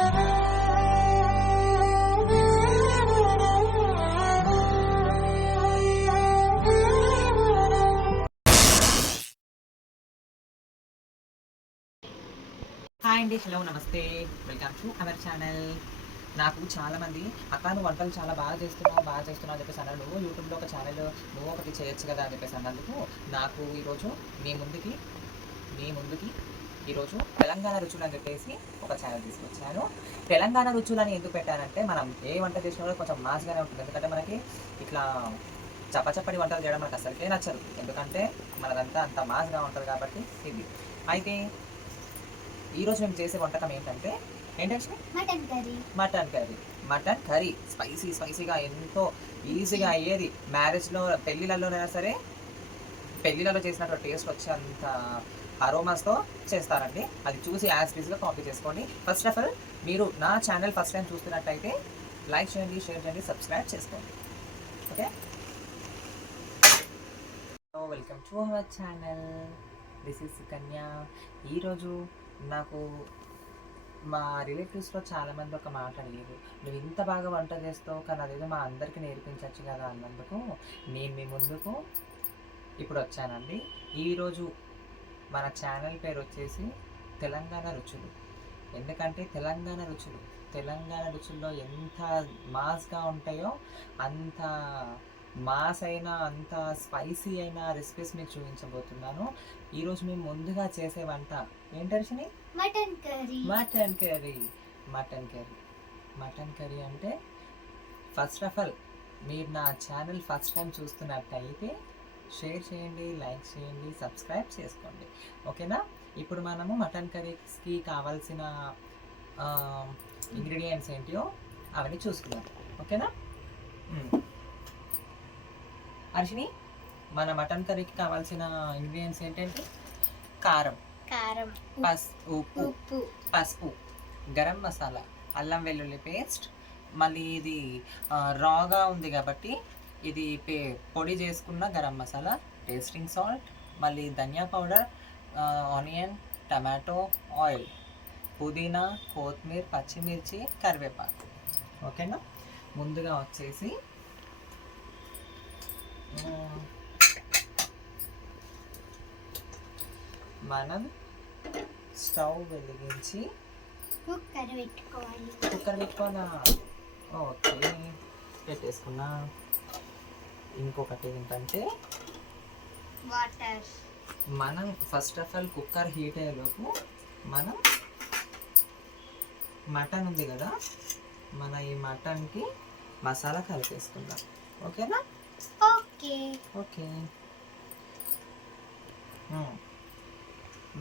Hi అండి, hello, నమస్తే, welcome to our channel. నాకు చాలామంది అక్క నువ్వు వంటలు చాలా బాగా చేస్తున్నావు అని చెప్పేసి అన్నారు. నువ్వు యూట్యూబ్లో ఒక ఛానల్ నువ్వు ఒకటి చేయొచ్చు కదా అని చెప్పేసి అన్నందుకు నాకు ఈరోజు మీ ముందుకి ఈరోజు తెలంగాణ రుచులు అని చెప్పేసి ఒక ఛానల్ తీసుకొచ్చాను. తెలంగాణ రుచులు అని ఎందుకు పెట్టానంటే మనం ఏ వంట చేసినా కూడా కొంచెం మాస్గానే ఉంటుంది. ఎందుకంటే మనకి ఇట్లా చప్పచప్పటి వంటలు చేయడం మనకు అసలుకే నచ్చదు. ఎందుకంటే మనదంతా అంత మాస్గా ఉంటుంది కాబట్టి ఇది. అయితే ఈరోజు మేము చేసే వంటకం ఏంటంటే మటన్ కర్రీ స్పైసీగా ఎంతో ఈజీగా అయ్యేది. మ్యారేజ్లో పెళ్ళిళ్ళలోనైనా సరే పెళ్ళిళ్ళలో చేసినట్టు టేస్ట్ వచ్చేంత అరోమాస్తో చేస్తారండి. అది చూసి యాజ్ ఈజీగా కాపీ చేసుకోండి. ఫస్ట్ ఆఫ్ ఆల్ మీరు నా ఛానల్ ఫస్ట్ టైం చూస్తున్నట్టయితే లైక్ చేయండి, షేర్ చేయండి, సబ్స్క్రైబ్ చేసుకోండి. Okay, welcome to our channel. This is Sukanya. ఈరోజు నాకు మా రిలేటివ్స్లో చాలామంది ఒక మాట అడిగారు, నువ్వు ఇంత బాగా వంట చేస్తావు కానీ అదేదో మా అందరికీ నేర్పించవచ్చు కదా అన్నందుకు నేను మీ ముందుకు ఇప్పుడు వచ్చానండి. ఈరోజు మన ఛానల్ పేరు వచ్చేసి తెలంగాణ రుచులు. ఎందుకంటే తెలంగాణ రుచుల్లో ఎంత మాస్గా ఉంటాయో అంత మాస్ అయినా అంత స్పైసీ అయిన రెసిపీస్ మీకు చూపించబోతున్నాను. ఈరోజు మేము ముందుగా చేసే వంట ఏంటర్షిని? మటన్ కర్రీ అంటే ఫస్ట్ ఆఫ్ ఆల్ మీరు నా ఛానల్ ఫస్ట్ టైం చూస్తున్నట్టయితే షేర్ చేయండి, లైక్ చేయండి, సబ్స్క్రైబ్ చేసుకోండి. ఓకేనా? ఇప్పుడు మనము మటన్ కర్రీస్కి కావాల్సిన ఇంగ్రీడియంట్స్ ఏంటియో అవన్నీ చూసుకుందాం. ఓకేనా? అర్షిని, మన మటన్ కర్రీకి కావాల్సిన ఇంగ్రీడియంట్స్ ఏంటంటే కారం, పసుపు, గరం మసాలా, అల్లం వెల్లుల్లి పేస్ట్, మళ్ళీ ఇది రాగా ఉంది కాబట్టి ఇది పొడి చేసుకున్న గరం మసాలా, టేస్టింగ్ సాల్ట్, మళ్ళీ ధనియా పౌడర్, ఆనియన్, టమాటో, ఆయిల్, పుదీనా, కొత్తిమీర, పచ్చిమిర్చి, కరివేపాకు. ఓకేనా? ముందుగా వచ్చేసి మనం స్టవ్ వెలిగించి కుక్కర్ పెట్టుకోవాలా? ఓకే, పెట్టేసుకున్నా. ఇంకొకటి ఏంటంటే వాటర్. మనం first of all cooker heat అయ్యేలోపు మనం మటన్ ఉంది కదా, మన ఈ మటన్కి మసాలా కలిపేసుకుందాం. ఓకేనా? ఓకే.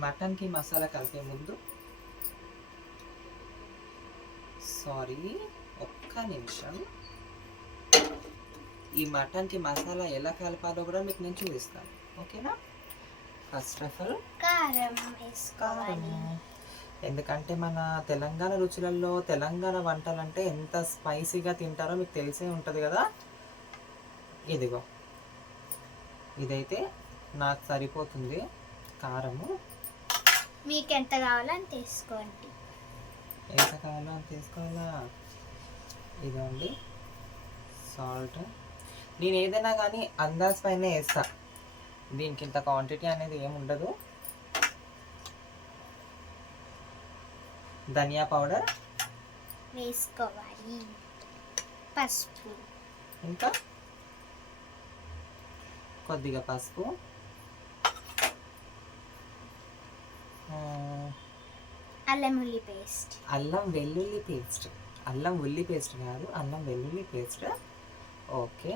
మటన్కి మసాలా కలిపే ముందు ఒక్క నిమిషం, ఈ మటన్కి మసాలా ఎలా కలపాలో కూడా మీకు నేను చూపిస్తాను. ఓకేనా? ఫస్ట్ ఆఫ్ ఆల్ కారం. ఎందుకంటే మన తెలంగాణ రుచులలో తెలంగాణ వంటలు అంటే ఎంత స్పైసీగా తింటారో మీకు తెలిసే ఉంటుంది కదా. ఇదిగో ఇదైతే నాకు సరిపోతుంది కారము. మీకు ఎంత కావాలో అంత తీసుకోండి. ఎంత కావాలో అంత తీసుకోవాలా? ఇదండి సాల్ట్. నేను ఏదైనా కానీ అందాజ్ పైన వేస్తా, దీనికి ఇంత క్వాంటిటీ అనేది ఏమి ఉండదు. ధనియా పౌడర్ వేసుకోవాలి, పసుపు, ఇంకా కొద్దిగా పసుపు, అల్లం వెల్లుల్లి పేస్ట్ కాదు, అల్లం వెల్లుల్లి పేస్ట్. ఓకే,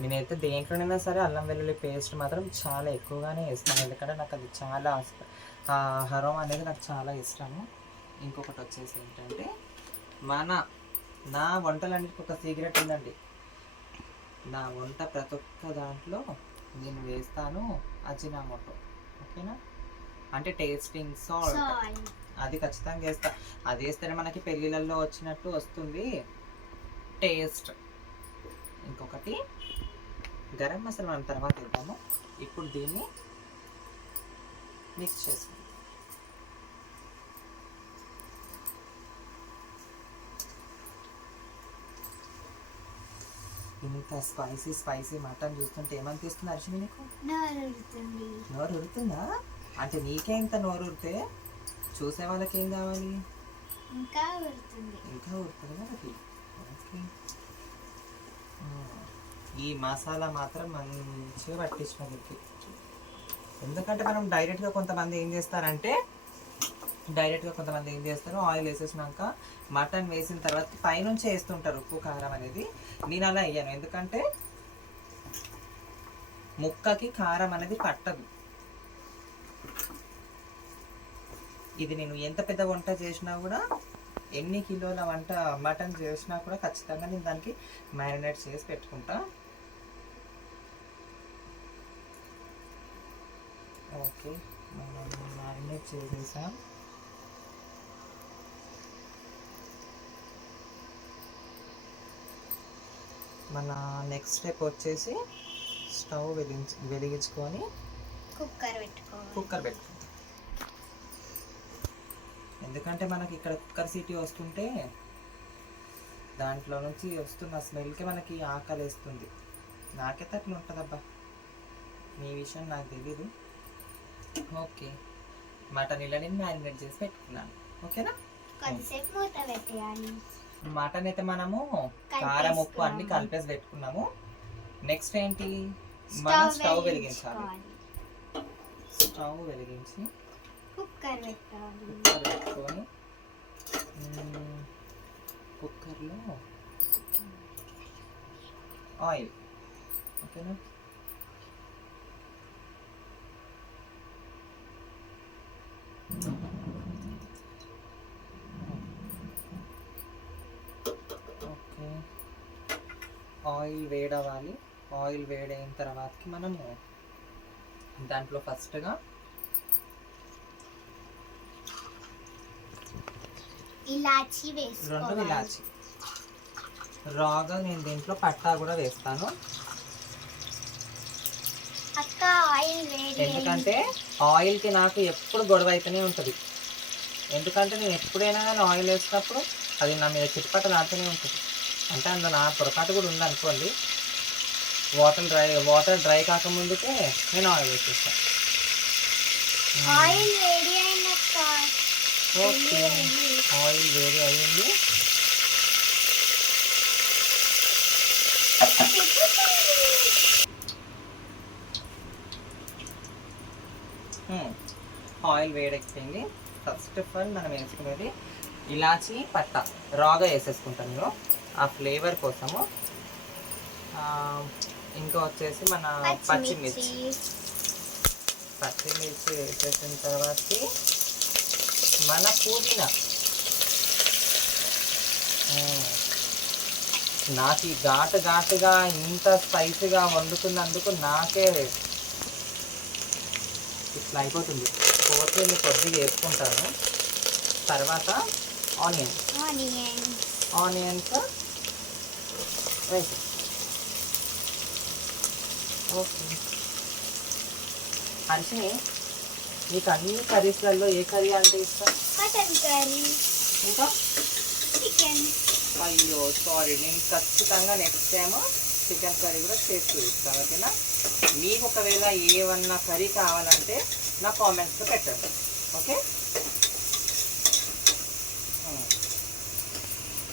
నేనైతే దేంట్లోనైనా సరే అల్లం వెల్లుల్లి పేస్ట్ మాత్రం చాలా ఎక్కువగానే వేస్తాను. ఎందుకంటే నాకు అది చాలా ఆహారం అనేది నాకు చాలా ఇష్టము. ఇంకొకటి వచ్చేసి ఏంటంటే నా వంటలన్నిటికీ ఒక సీక్రెట్ ఉందండి. నా వంట ప్రతి ఒక్క దాంట్లో నేను వేస్తాను అజినామోటో. ఓకేనా? అంటే టేస్టింగ్ సాల్ట్, అది ఖచ్చితంగా వేస్తా. అది వేస్తేనే మనకి పెళ్ళిళ్ళల్లో వచ్చినట్టు వస్తుంది టేస్ట్. ఇంకొకటి గరం మసాలా మనం తర్వాత వేద్దాము. ఇప్పుడు దీన్ని మిక్స్ చేసుకుందాం. ఇంత స్పైసీ స్పైసీ మటన్ చూస్తుంటే ఏమనిపిస్తుంది అర్షిని నీకు? నోరుతుంది. నోరు ఉడుతుందా? అంటే నీకే ఇంత నోరు ఉడితే చూసే వాళ్ళకి ఏం కావాలి? ఇంకా ఉడుతుంది. ఇంకా ఉడుతుంది కదా. ఓకే, ఈ మసాలా మాత్రం మంచిగా పట్టించిన మీకు. ఎందుకంటే మనం డైరెక్ట్గా కొంతమంది ఏం చేస్తారు ఆయిల్ వేసేసినాక మటన్ వేసిన తర్వాత పైనుంచి వేస్తుంటారు ఉప్పు కారం అనేది. నేను అలా వేయను, ఎందుకంటే ముక్కకి కారం అనేది పట్టదు. ఇది నేను ఎంత పెద్ద వంట చేసినా కూడా, ఎన్ని కిలోల వంట మటన్ చేసినా కూడా ఖచ్చితంగా నేను దానికి మ్యారినేట్ చేసి పెట్టుకుంటా. ఓకే, మనం మ్యారినేట్ చేసేసాం. మన నెక్స్ట్ స్టెప్ వచ్చేసి స్టవ్ వెలిగించుకొని కుక్కర్ పెట్టుకోవాలి. ఎందుకంటే మనకి ఇక్కడ కుక్కర్ సీటీ వస్తుంటే దాంట్లో నుంచి వస్తున్న స్మెల్కి మనకి ఆకలి వేస్తుంది. నాకైతే అట్లా ఉంటుందబ్బా, మీ విషయం నాకు తెలీదు. ఓకే, మటన్ ఇలా నేను మ్యారినేట్ చేసి పెట్టుకున్నాను. ఓకేనా? కొద్దిసేపు మూత పెట్టేయాలి. మటన్ అయితే మనము కారం ఉప్పు అన్ని కలిపేసి పెట్టుకున్నాము. నెక్స్ట్ ఏంటి, మనం స్టవ్ వెలిగించాలి. స్టవ్ వెలిగించి కుక్కర్ పెట్టాలి. కుక్కర్ పెట్టుకొని కుక్కర్లో ఆయిల్. ఓకేనా? Okay, oil వేడవ్వాలి. ఆయిల్ వేడైన తర్వాతకి మనము దాంట్లో ఫస్ట్గా ఇలాచి 2 వేసుకోవాలి. ఇలాచి రాగా నేను దీంట్లో పట్టా కూడా వేస్తాను. అక్క ఆయిల్ వేడి. ఎందుకంటే ఆయిల్కి నాకు ఎప్పుడు గొడవ అయితేనే ఉంటుంది. ఎందుకంటే నేను ఎప్పుడైనా కానీ ఆయిల్ వేసినప్పుడు అది నా మీద చిట్పట్టలు ఆడుతూనే ఉంటుంది. అంటే అందులో నా పొరపాటు కూడా ఉందనుకోండి. వాటర్ డ్రై కాకముందుకే నేను ఆయిల్ వేసేస్తాను. ఆయిల్ వేడి అయినాక ఓకే, ఆయిల్ వేడి అయ్యింది. ఆయిల్ వేడెక్కింది. ఫస్ట్ ఆఫ్ ఆల్ మనం వేసుకునేది ఇలాచి పట్టా రాగా వేసేసుకుంటాను నేను ఆ ఫ్లేవర్ కోసము. ఇంకా వచ్చేసి మన పచ్చిమిర్చి వేసేసిన తర్వాత మన పుదీనా. నాకు ఈ ఘాటుగా ఇంత స్పైసీగా వండుతున్నందుకు నాకే ఇట్లా అయిపోతుంది. కొత్తిమీర కొద్దిగా వేసుకుంటాను. తర్వాత ఆనియన్స్ వేసి. ఓకే, హర్షిని నీకు అన్ని కర్రీస్లలో ఏ కర్రీ అంటే ఇష్టం? Mutton curry. ఇంకా చికెన్. అయ్యో సారీ, నేను ఖచ్చితంగా నెక్స్ట్ టైం చికెన్ కర్రీ కూడా చేసి చూపిస్తాను. ఓకేనా? మీకు ఒకవేళ ఏమన్నా కర్రీ కావాలంటే నా కామెంట్స్లో పెట్టండి. ఓకే,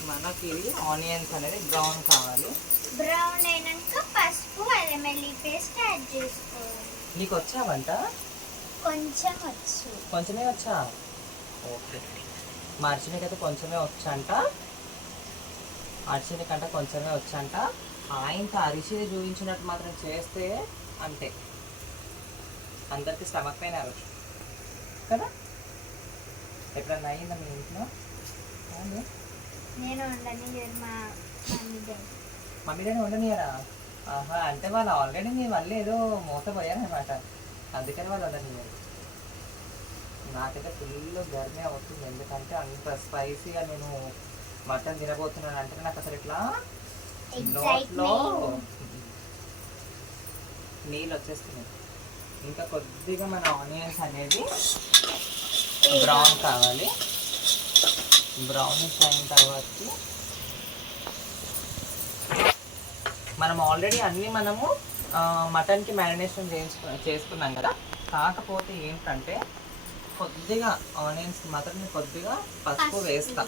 మనకి ఆనియన్స్ అనేది బ్రౌన్ కావాలి. బ్రౌన్ అయినాక పసుపు అల్లం వెల్లుల్లి పేస్ట్ యాడ్ చేసుకోవాలి. నీకు వచ్చా వంట? కొంచెం వచ్చు. కొంచెమే వచ్చా? ఓకే, మా అర్చనకైతే కొంచెమే వచ్చంట. అర్చనకంటే కొంచెమే వచ్చంట. ఆయనతో అరిచిని చూపించినట్టు మాత్రం చేస్తే అంతే, అందరికి స్టమక్ పైన అరచు కదా. ఎప్పుడన్నా అయిందా మీ ఇంట్లో? నేను వండని మా మమ్మీ డాడీ వండనియరా? ఆహా, అంటే వాళ్ళు ఆల్రెడీ మీ వల్ల ఏదో మోసపోయారనమాట, అందుకని వాళ్ళు వండనియరు. నాకైతే ఫుల్ గర్మే అవుతుంది, ఎందుకంటే అంత స్పైసీగా నేను మటన్ తినబోతున్నాను అంటే నాకు అసలు ఇట్లా నోట్లో నీళ్ళు వచ్చేస్తున్నాయి. ఇంకా కొద్దిగా మన ఆనియన్స్ అనేది బ్రౌన్ కావాలి. బ్రౌనిష్ అయిన తర్వాత మనం ఆల్రెడీ అన్నీ మనము మటన్కి మ్యారినేషన్ చేసుకున్నాం కదా. కాకపోతే ఏంటంటే కొద్దిగా ఆనియన్స్ మాత్రం కొద్దిగా పసుపు వేస్తా.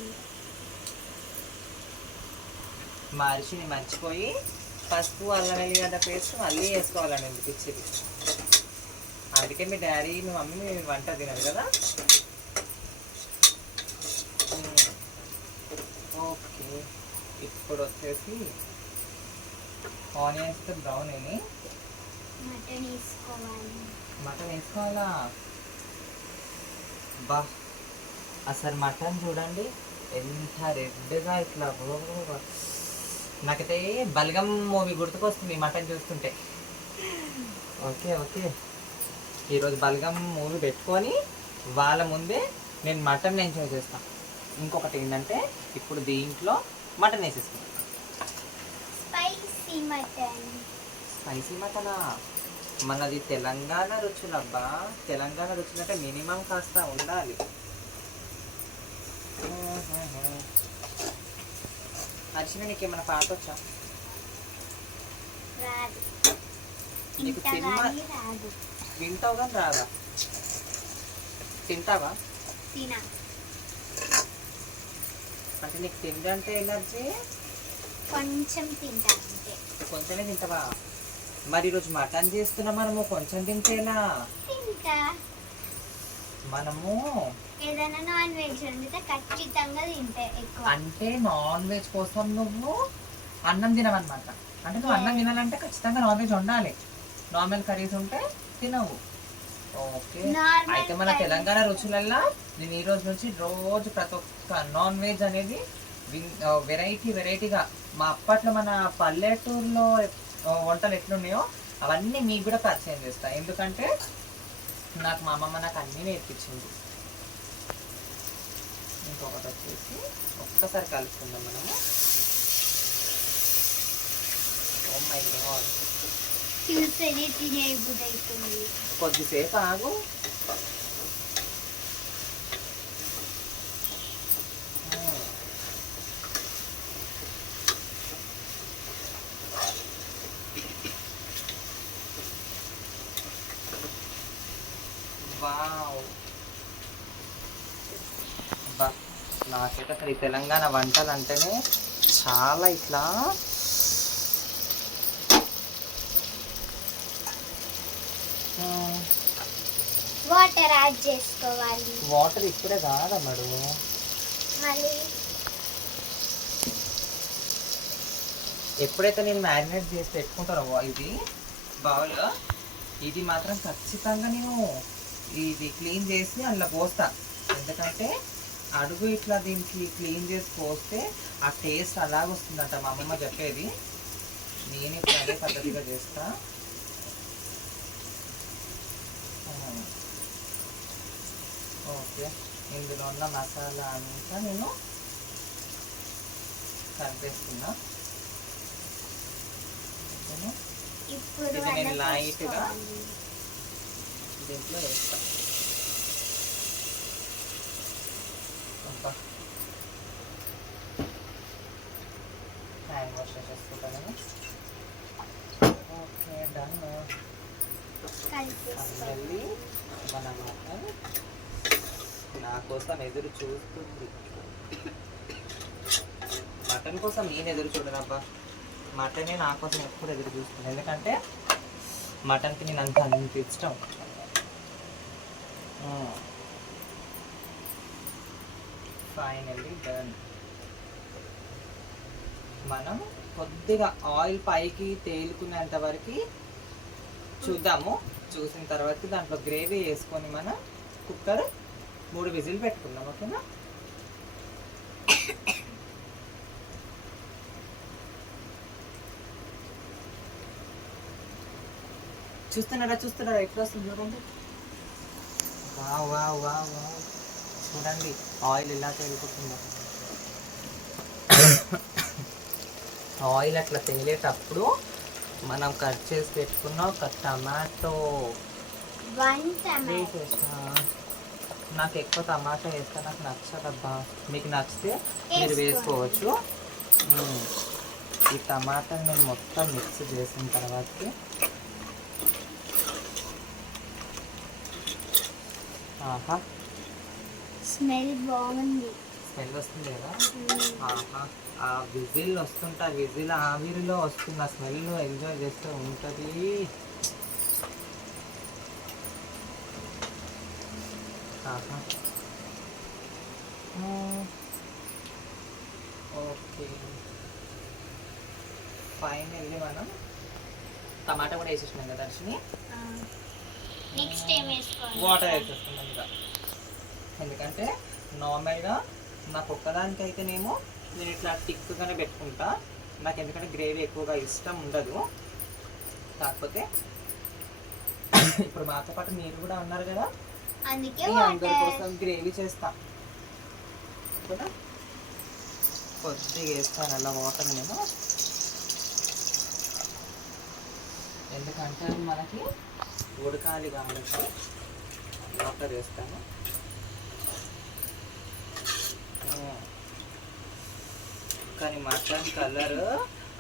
మరిచిని మర్చిపోయి పసుపు అల్లం వెల్లిగడ్డ పేస్ట్ మళ్ళీ వేసుకోవాలండి, ఎందుకు ఇచ్చేది. అందుకే మీ డాడీ మీ మమ్మీ మీ వంట తినదు కదా. ఓకే, ఇప్పుడు వచ్చేసి ఆనియన్స్ బ్రౌన్ అయినాయి. మటన్ వేసుకోవాలా? బా, అసలు మటన్ చూడండి ఎంత రెడ్గా ఇట్లా. నాకైతే బల్గం మూవీ గుర్తుకొస్తుంది మటన్ చూస్తుంటే. ఓకే ఓకే, ఈరోజు బల్గం మూవీ పెట్టుకొని వాళ్ళ ముందే నేను మటన్ ఎంజాయ్ చేస్తాను. ఇంకొకటి ఏంటంటే ఇప్పుడు దీంట్లో మటన్ వేసేసుకుంటాను. స్పైసీ మటనా? మనది తెలంగాణ రుచులబ్బా. తెలంగాణ రుచులు అంటే మినిమం కాస్త ఉండాలి. అర్చన, నీకు ఏమైనా పాట వచ్చా? నీకు సినిమా వింటావు కానీ రాదా? తింటావా? అంటే నీకు తిండి అంటే ఎలర్జీ? కొంచెం తింటా, అంతే. కొంచెమే తింటావా? మరి ఈరోజు మటన్ చేస్తున్నా, మనము కొంచెం తింటేనా? తింటా. మనము ఏదైనా నాన్ వెజ్ వండితే ఖచ్చితంగా తింటే ఎక్కువ. అంటే నాన్ వెజ్ కోసం నువ్వు అన్నం తినవన్నమాట. అంటే నువ్వు అన్నం తినాలంటే ఖచ్చితంగా నాన్ వెజ్ వండాలి. నార్మల్ కర్రీస్ ఉంటే తినవు. ఓకే, అయితే మన తెలంగాణ రుచులల్లా నేను ఈ రోజు నుంచి రోజు ప్రతి ఒక్క నాన్ వెజ్ అనేది వెరైటీగా, మా అప్పట్లో మన పల్లెటూరులో వంటలు ఎట్లున్నాయో అవన్నీ మీకు కూడా పరిచయం చేస్తా. ఎందుకంటే నాకు మా అమ్మమ్మ నాకు అన్నీ నేర్పించింది. ఇంకొకటి వచ్చేసి ఒక్కసారి కలుపుకుందాం మనము. ఓ మై గాడ్, కొద్దిసేపు ఆగు. వావ్, నాకైతే అసలు ఈ తెలంగాణ వంటలు అంటేనే చాలా ఇట్లా వాటర్ యాడ్ చేసుకోవాలి. వాటర్ ఇప్పుడే కాదమ్మడు, మళ్ళీ ఎప్పుడైతే నేను మ్యారినేట్ చేసి పెట్టుకుంటానో ఇది బౌల్, ఇది మాత్రం ఖచ్చితంగా నేను ఇది క్లీన్ చేసి అందులో పోస్తా. ఎందుకంటే అడుగు ఇట్లా దీనికి క్లీన్ చేసి పోస్తే ఆ టేస్ట్ అలాగే వస్తుందంట మా అమ్మమ్మ చెప్పేది. నేను ఇప్పుడు అదే పద్ధతిగా చేస్తా. ఓకే, ఇందులో ఉన్న మసాలా అంతా నేను కలిపేస్తున్నా. ఇది నేను లైట్గా దీంట్లో వేస్తా. హ్యాండ్ వాష్ చేసేసుకుంటాను. Okay, done. మళ్ళీ మన మటన్ నా కోసం ఎదురు చూస్తుంది. మటన్ కోసం నేను ఎదురు చూడనబ్బా, మటనే నా కోసం ఎప్పుడు ఎదురు చూస్తుంది. ఎందుకంటే మటన్కి నేను అంత ఇష్టం. Finally done. మనం కొద్దిగా ఆయిల్ పైకి తేలుకునేంత వరకు చూద్దాము. చూసిన తర్వాత దాంట్లో గ్రేవీ వేసుకొని మనం కుక్కర్ 3 విజిల్ పెట్టుకుందాం. ఓకేనా? చూస్తున్నారా ఎట్లా వస్తుంది చూడండి. వావ్ వావ్ వావ్ వావ్, చూడండి ఆయిల్ ఎలా తేలిపోతుందో. ఆయిల్ అట్లా తేలేటప్పుడు మనం కట్ చేసి పెట్టుకున్న ఒక టమాటో నాకు ఎక్కువ టమాటా వేస్తే నాకు నచ్చదబ్బా. మీకు నచ్చితే మీరు వేసుకోవచ్చు. ఈ టమాటాని నేను మొత్తం మిక్స్ చేసిన తర్వాతకి ఆహా స్మెల్ బాగుంది. స్మెల్ వస్తుంది కదా. ఆహా ఆ విజిల్ వస్తుంటే ఆ విజిల్ ఆవిరిలో వస్తుంది, ఆ స్మెల్ ఎంజాయ్ చేస్తూ ఉంటుంది. ఆహా ఓకే ఫైనల్లీ మనం టమాటా కూడా వేసేసినాం కదా దర్శిని. నెక్స్ట్ ఏం వేసుకోవాలి? వాటర్ వేసేస్తున్నాం ఇంకా, ఎందుకంటే నార్మల్గా నాకు ఒక్కదానికైతేనేమో నేను ఇట్లా టిక్గానే పెట్టుకుంటా, నాకు ఎందుకంటే గ్రేవీ ఎక్కువగా ఇష్టం ఉండదు. కాకపోతే ఇప్పుడు మాతో పాటు మీరు కూడా ఉన్నారు కదా, అందుకే అందరి కోసం గ్రేవీ చేస్తా కదా, కొద్దిగా వేస్తాను అలా వాటర్ నేను, ఎందుకంటే మనకి ఉడకాలి కాబట్టి వాటర్ వేస్తాను. కానీ మటన్ కలర్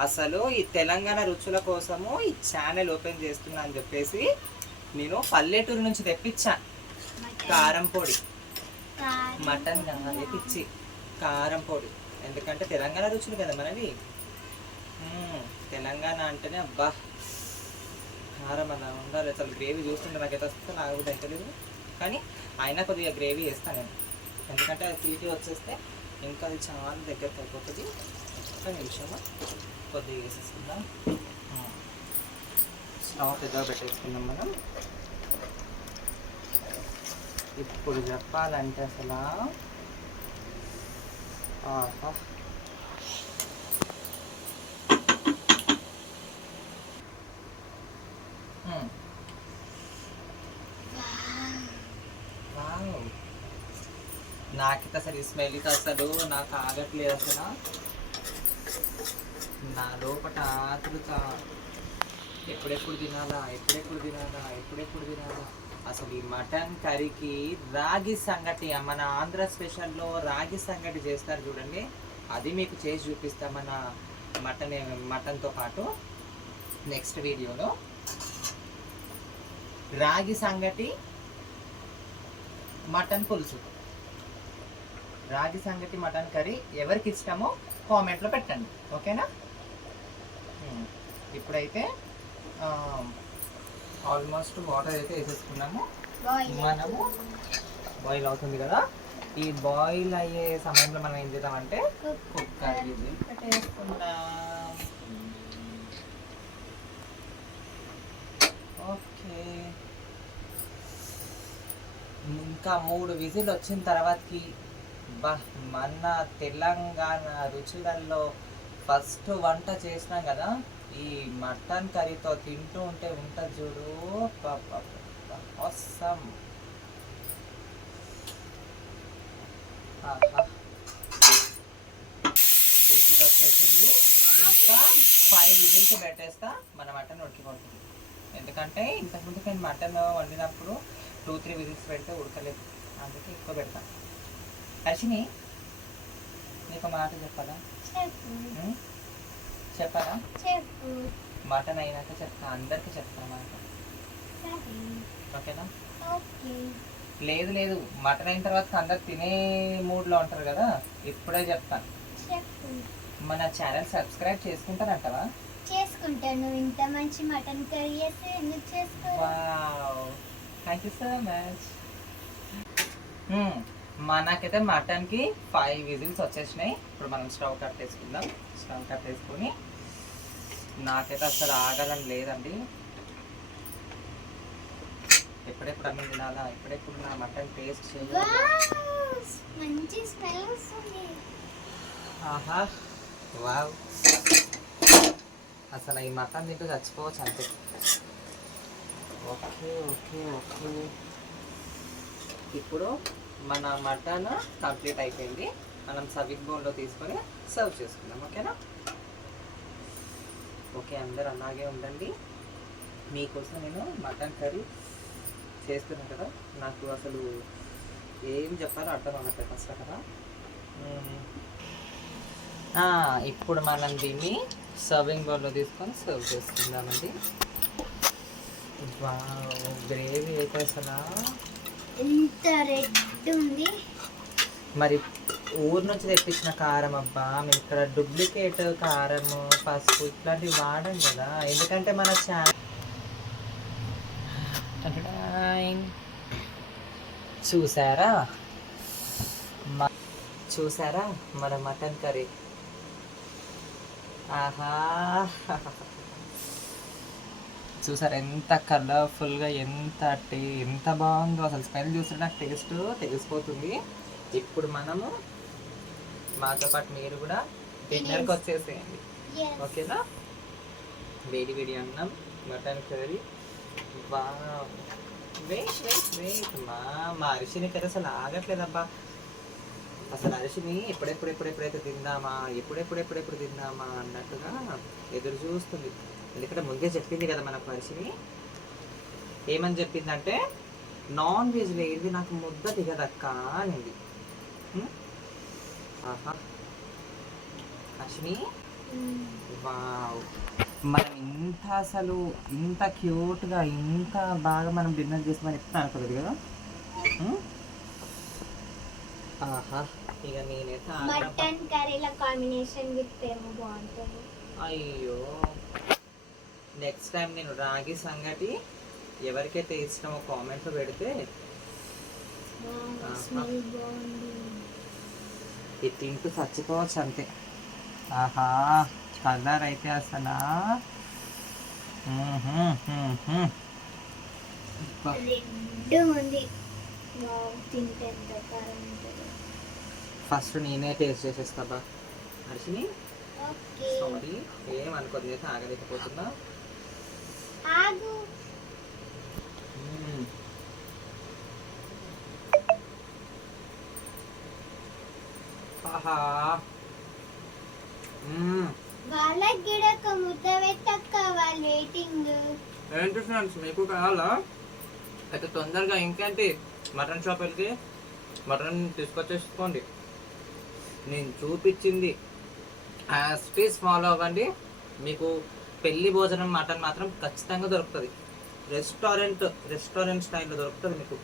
అసలు ఈ తెలంగాణ రుచుల కోసము ఈ ఛానల్ ఓపెన్ చేస్తున్నా అని చెప్పేసి నేను పల్లెటూరు నుంచి తెప్పించా కారం పొడి, మటన్ తెప్పించి కారం పొడి, ఎందుకంటే తెలంగాణ రుచులు కదా మనవి. తెలంగాణ అంటేనే అబ్బా కారం అలా ఉండాలి. అసలు గ్రేవీ చూస్తుంటే నాకైతే వస్తే నాకు కూడా తెలియదు, కానీ అయినా కొద్దిగా గ్రేవీ వేస్తాను నేను, ఎందుకంటే అది తీటి వచ్చేస్తే ఇంకా అది చాలా దగ్గరకు అయిపోతుంది. ఒక్క నిమిషము కొద్దిగా వేసేసుకుందాం. స్టవ్ పెద్దగా పెట్టేసుకుందాం మనం. ఇప్పుడు చెప్పాలంటే అసలు ఆహా నాకైతే అసలు ఈ స్మెల్కి అసలు నాకు ఆగట్లేదు. అసలు నా లోపల ఆతృత ఎప్పుడెప్పుడు తినాలా ఎప్పుడెప్పుడు తినాలా ఎప్పుడెప్పుడు తినాలా. అసలు ఈ మటన్ కర్రీకి రాగి సంగటి, మన ఆంధ్ర స్పెషల్లో రాగి సంగటి చేస్తారు చూడండి, అది మీకు చేసి చూపిస్తా మన మటన్తో పాటు నెక్స్ట్ వీడియోలో. రాగి సంగటి మటన్ పులుసు, రాగి సంగటి మటన్ కర్రీ ఎవరికి ఇష్టమో కామెంట్లో పెట్టండి, ఓకేనా. ఇప్పుడైతే ఆల్మోస్ట్ వాటర్ అయితే వేసేసుకున్నాము. మనము బాయిల్ అవుతుంది కదా, ఈ బాయిల్ అయ్యే సమయంలో మనం ఏం చేద్దామంటే కుక్కర్ విజిల్ పెట్టేసుకుందాం. ఓకే, ఇంకా 3 విజిల్ వచ్చిన తర్వాతకి మన తెలంగాణ రుచులలో ఫస్ట్ వంట చేసినాం కదా, ఈ మటన్ కర్రీతో తింటూ ఉంటే ఉంటుంది చూడు, అవసరం. విజిల్ వచ్చేసింది, ఇంకా 5 విజిల్స్ పెట్టేస్తా మన మటన్ ఉడికిపోతుంది. ఎందుకంటే ఇంతకుముందు నేను మటన్ వండినప్పుడు 2-3 విజిల్స్ పెడితే ఉడకలేదు, అందుకే ఎక్కువ పెడతాను. హర్షిని నీకు మాట చెప్పాలా? చెప్పాలా? మటన్ అయినాక చెప్తా, అందరికి చెప్తా మాట, ఓకేనా? లేదు లేదు, మటన్ అయిన తర్వాత అందరు తినే మూడ్లో ఉంటారు కదా, ఇప్పుడే చెప్తాను. మన ఛానల్ సబ్స్క్రైబ్ చేసుకుంటారంటవా? చేసుకుంటాను. ఇంత మంచి మటన్ కర్రీ చేస్తే ఎందుకు చేసుకో. Wow, thank you so much. మనకైతే మటన్కి 5 విజిల్స్ వచ్చేసినాయి. ఇప్పుడు మనం స్టవ్ కట్టేసుకుందాం. స్టవ్ కట్టేసుకొని, నాకైతే అసలు ఆగాలని లేదండి, ఎప్పుడెప్పుడు అన్ని తినాలా, ఎప్పుడెప్పుడు నా మటన్ టేస్ట్ చేయాలి. మంచి స్మెల్ వస్తుంది. ఆహా వావ్, అసలు ఈ మటన్ తింటూ చచ్చిపోవచ్చు అంతే. ఓకే ఓకే ఓకే, ఇప్పుడు మన మటన్ కంప్లీట్ అయిపోయింది. మనం సర్వింగ్ బౌల్లో తీసుకొని సర్వ్ చేసుకుందాం, ఓకేనా. ఓకే, అందరు అలాగే ఉండండి. మీకోసం నేను మటన్ కర్రీ చేస్తున్నాను కదా, నాకు అసలు ఏం చెప్పాలో అర్థం అవ్వట్లేదు ఫస్ట్ కదా. ఇప్పుడు మనం దీన్ని సర్వింగ్ బౌల్లో తీసుకొని సర్వ్ చేసుకుందామండి. గ్రేవీ అయితే అసలు ఎంత రెడ్ ఉంది. మరి ఊరు నుంచి తెప్పించిన కారం అబ్బా, మేము ఇక్కడ డూప్లికేట్ కారం పసుపు ఇట్లాంటివి వాడం కదా, ఎందుకంటే మన చూసారా చూసారా మన మటన్ కర్రీ. ఆహా చూసారు ఎంత కలర్ఫుల్గా, ఎంత బాగుందో. అసలు స్మెల్ చూస్తే నాకు టేస్ట్ తెలిసిపోతుంది. ఇప్పుడు మనము మాతో పాటు మీరు కూడా డిన్నర్కి వచ్చేసేయండి, ఓకేనా? వేడి వేడి అన్నం, మటన్ కర్రీ. వెయిట్ మా అరిసిని కదా అసలు ఆగట్లేదబ్బా. అసలు అరిసిని ఎప్పుడెప్పుడైతే తిందామా, ఎప్పుడెప్పుడు తిందామా అన్నట్టుగా ఎదురు చూస్తుంది. ఎందుకంటే ముందే చెప్పింది కదా మనకు అరిసిని. ఏమని చెప్పిందంటే, నాన్ వెజ్లో ఏది నాకు ముద్ద దిగదక్క అనింది. ఆహా అశ్విని, వావ్, మనం ఇంత క్యూట్గా ఇంత బాగా మనం డిన్నర్ చేస్తామని ఎప్పుడు అనుకోలేదు కదా. ఆహా ఇక నేనైతే మటన్ కర్రీల కాంబినేషన్ విత్ పెరుగు బాగుంటుంది. అయ్యో, నెక్స్ట్ టైం నేను రాగి సంగటి ఎవరికైతే ఇష్టమో కామెంట్లో పెడితే ఇది తింటూ చచ్చిపోవచ్చు అంతే. ఆహా కలర్ అయితే అసలు ఫస్ట్ నేనే టేస్ట్ చేసేస్తా బా అరిసిని. సారీ, ఏమనుకోదు, అయితే ఆగలేకపోతున్నా. ఆహా వాళ్ళకి గిడక ముద్ద పెట్టక్క, వాళ్ళు వెయిటింగ్. ఏంటి ఫ్రెండ్స్, మీకు కావాలా? అయితే తొందరగా ఇంకేంటి మటన్ షాప్ వెళ్తే మటన్ తీసుకొచ్చేసుకోండి. నేను చూపించింది యాజ్ ఫాలో అవ్వండి. మీకు పెళ్లి భోజనం మటన్ మాత్రం ఖచ్చితంగా దొరుకుతుంది. రెస్టారెంట్ స్టైల్లో దొరుకుతుంది మీకు.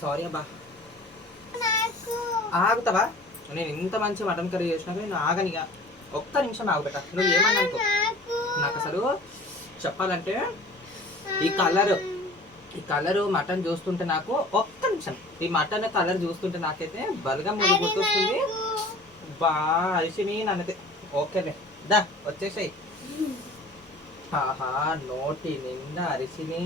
సారీ అబ్బా, ఆగుతావా? నేను ఇంత మంచి మటన్ కర్రీ చేసినా నేను ఆగనిగా. ఒక్క నిమిషం ఆగుబెట్ట. నువ్వు ఏమన్నా అనుకో, నాకు అసలు చెప్పాలంటే ఈ కలరు మటన్ చూస్తుంటే నాకు ఒక్క నిమిషం, ఈ మటన్ కలర్ చూస్తుంటే నాకైతే బలగం మూడు గుర్తొస్తుంది. బా అరిసిని నన్నైతే ఓకేలే, దా వచ్చేసాయి. ఆహా నోటి నిండా అరిసిని.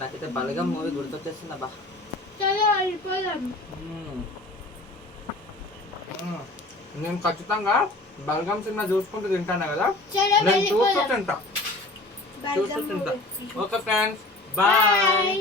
నాకైతే బలగం మూవీ గుర్తొచ్చేస్తుంది అబ్బా. నేను ఖచ్చితంగా బలగం సినిమా చూసుకుంటూ తింటాను కదా, నేను చూస్తూ తింటా. Okay friends, bye.